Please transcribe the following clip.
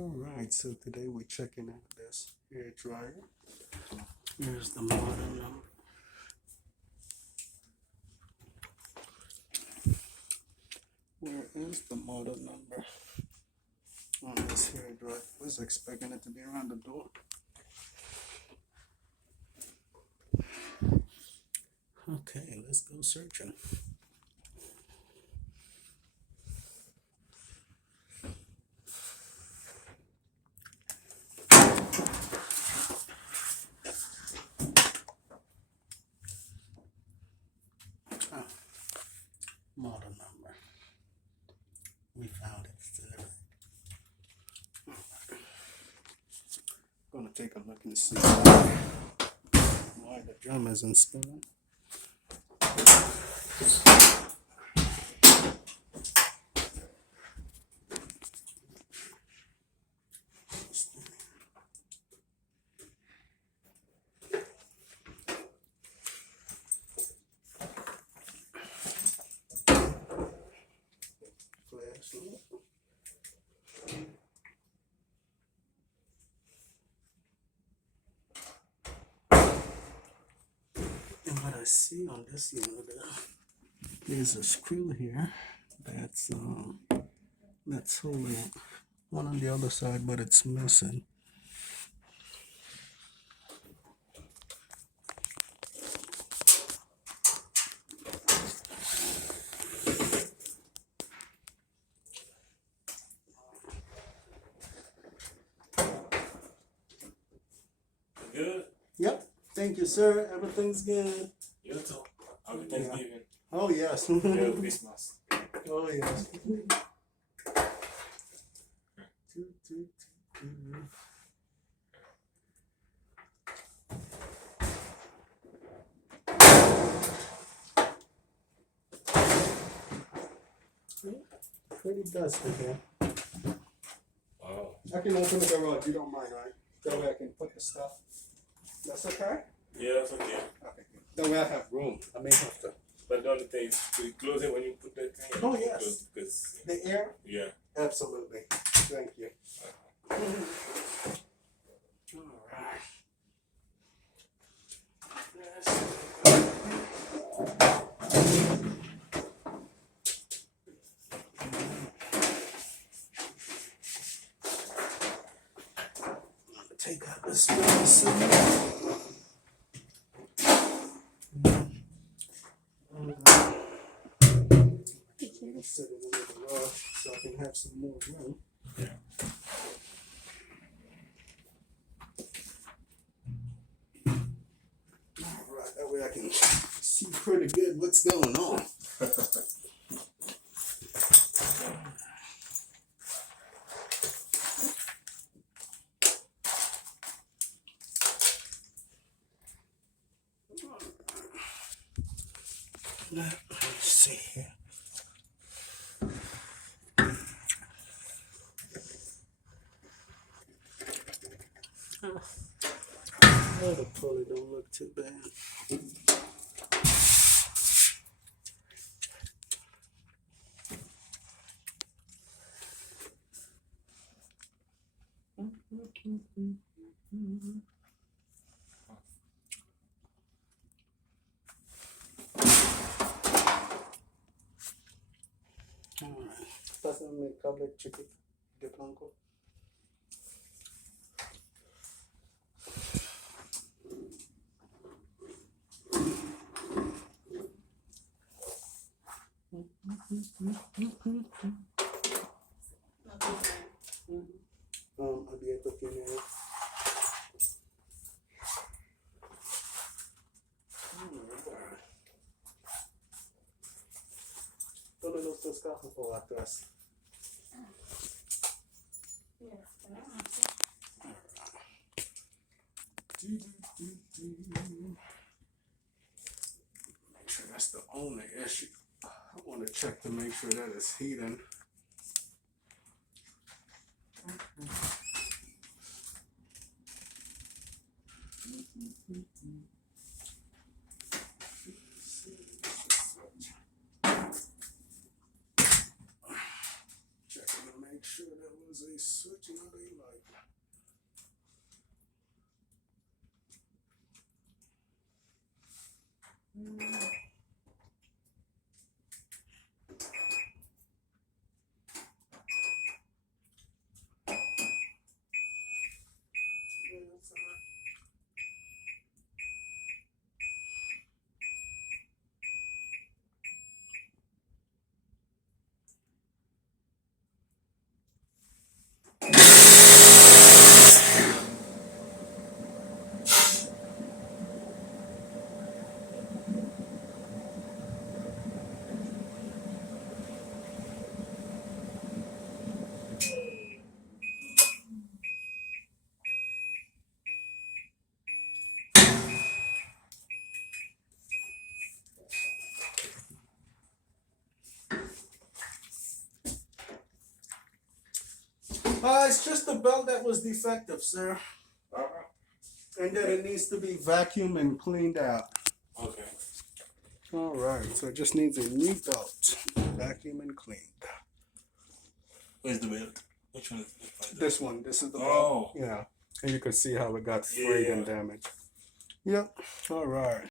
Alright, so today we're checking out this hair dryer. Here's the model number. Where is the model number on this hair dryer? I was expecting it to be around the door. Okay, let's go searching. Model number. We found it. It's in the back. Gonna take a look and see why the drum isn't spinning. And what I see on this unit, there's a screw here that's holding it. One on the other side, but it's missing. Good? Yep. Thank you, sir. Everything's good. You too. Happy Thanksgiving. Oh, yes. Merry Christmas. Oh, yes. Pretty dusty here. Wow. I can open the garage. You don't mind, right? That way I can put the stuff. That's okay? Yeah, that's okay. Okay, good. That way I have room. I may have to. But the only thing is to close it when you put that thing. Oh, yes. Because, The air? yeah. Absolutely. Thank you. All right. Take out this set it in the garage so I can have some more room. Yeah. Alright, that way I can see pretty good what's going on. Let's see here. Oh, the pulley don't look too bad. Alright, pásame el cable chiquito de blanco. Abierto tiene. Todos los dos cajos por atrás. Make sure that's the only issue. I want to check to make sure that it's heating. Checking to make sure there was a switch, not a It's just the belt that was defective, sir. And that it needs to be vacuumed and cleaned out. Okay. All right, so it just needs a new belt, vacuum and cleaned. Where's the belt? Which one is it? This one, this is the belt. Oh. Yeah, and you can see how it got frayed and damaged. Yep. All right.